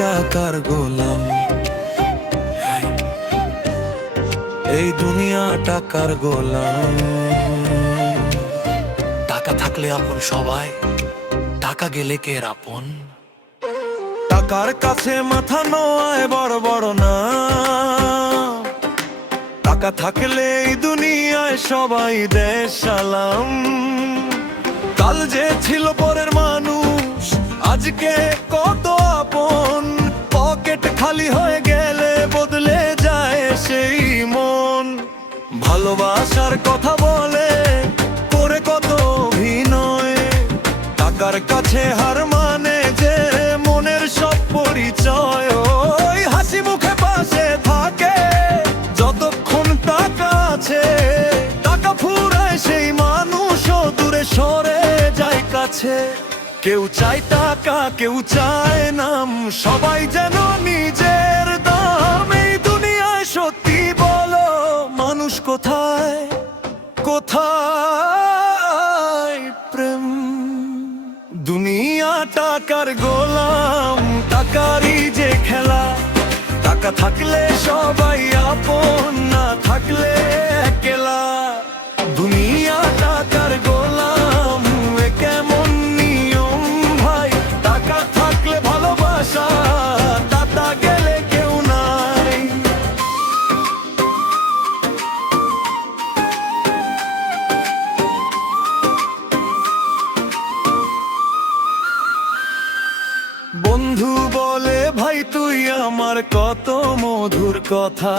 টাকার গোলাম, এই দুনিয়া টাকার গোলাম। টাকা থাকলে আপন সবাই, টাকা গেলে কে আপন? টাকার কাছে মাথা নোয়ায় বড় বড় না, টাকা থাকলে এই দুনিয়ায় সবাই দেয় সালাম। কাল যে ছিল পরের মানুষ, আজকে কত আপন। পকেট খালি হয়ে গেলে বদলে যায় সেই মন। ভালোবাসার কথা বলে করে কত অভিনয়, টাকার কাছে হার মানে যে মনের সব পরিচয়। ওই হাসি মুখে পাশে থাকে যতক্ষণ টাকা আছে, টাকা ফুরায় সেই মানুষও দূরে সরে যায় কাছে। কেউ চায় টাকা, কেউ চায় নাম, সবাই যেন নিজের দাম। এই দুনিয়ায় সত্যি বলো, মানুষ কোথায় কোথায় প্রেম? দুনিয়া টাকার গোলাম, টাকারই যে খেলা। টাকা থাকলে সবাই আপন, না থাকলে একলা। দুনিয়া টাকার গোলাম, এ কেমন নিয়ম ভাই? টাকা থাকলে ভালোবাসা, টাকা গেলে কেউ নাই। বন্ধু বলে ভাই তুই আমার কত মধুর কথা,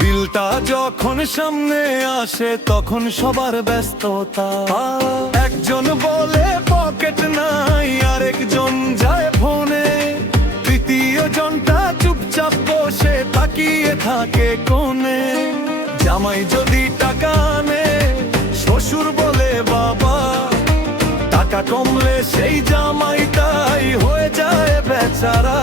বিলটা যখন সামনে আসে তখন সবার ব্যস্ততা। একজন বলে পকেট নাই, আরেকজন যায় ফোনে, তৃতীয় জনটা চুপচাপ বসে তাকিয়ে থাকে কোণে। জামাই যদি টাকা আনে, শ্বশুর বলে বাবা, টাকা কমলে সেই জামাইটাই হয়ে যায় বেচারা।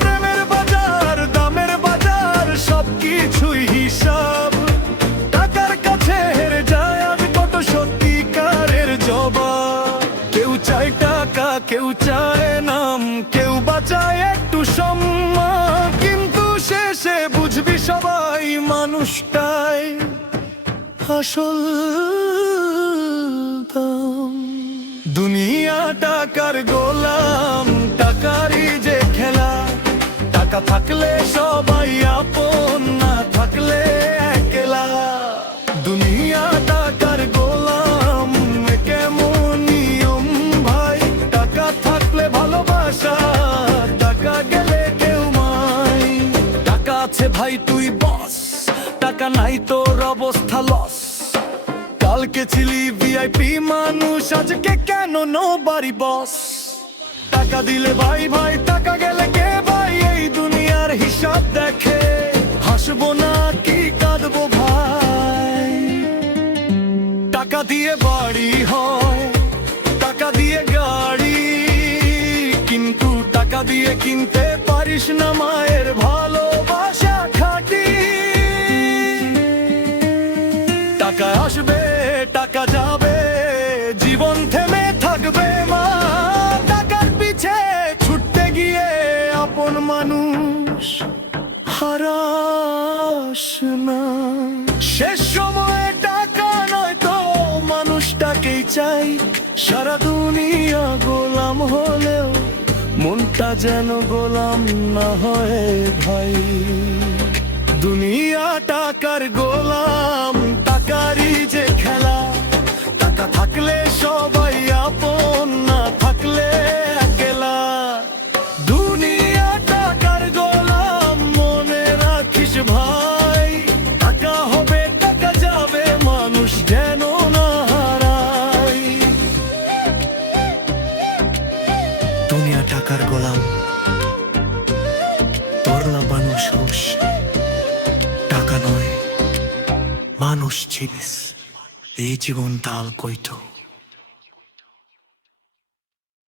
প্রেমের বাজার, দামের বাজার, সবকিছুই হিসাব। টাকার কাছে হেরে যায় আজ কত সত্যিকারের জবাব। কেউ চায় টাকা, কেউ চায় নাম, কেউ বাঁচায় একটু সম্মান, কিন্তু শেষে বুঝবি সবাই মানুষটাই আসল দাম। দুনিয়া টাকার গোলাম, টাকারই যে খেলা। টাকা থাকলে সবাই আপন, না থাকলে একলা। দুনিয়া টাকার গোলাম, এ কেমন নিয়ম ভাই? টাকা থাকলে ভালোবাসা, টাকা গেলে কেউ নাই। টাকা আছে ভাই তুই বস, টাকা নাই তোর অবস্থা লস। কালকে ছিলি ভিআইপি মানুষ, আজকে কেন নোবডি বস? টাকা দিলে ভাই ভাই, টাকা গেলে কে ভাই? এই দুনিয়ার হিসাব দেখে হাসবো না কি কাঁদবো ভাই? টাকা দিয়ে বাড়ি হয়, টাকা দিয়ে গাড়ি, কিন্তু টাকা দিয়ে কিনতে পারিস না মায়ের ভালোবাসা খাঁটি। টাকা আসবে, টাকা যাবে, জীবন থেমে থাকবে মা। টাকার পিছে ছুটতে গিয়ে আপন মানুষ হারাস না। শেষ সময়ে টাকা নয় তো মানুষটাকেই চাই। সারা দুনিয়া গোলাম হলেও মনটা যেন গোলাম না হয় ভাই। দুনিয়া টাকার গোলাম, টাকারই যে খেলা। টাকা থাকলে সবাই আপন, না থাকলে একলা। দুনিয়া টাকার গোলাম, মনে রাখিস ভাই। টাকা হবে, টাকা যাবে, মানুষ যেন না হারায়। দুনিয়া টাকার গোলাম, তোর না মানুষ হোস, টাকা নয় মানুষ চিনিস, এই জীবনটা অল্পই তো।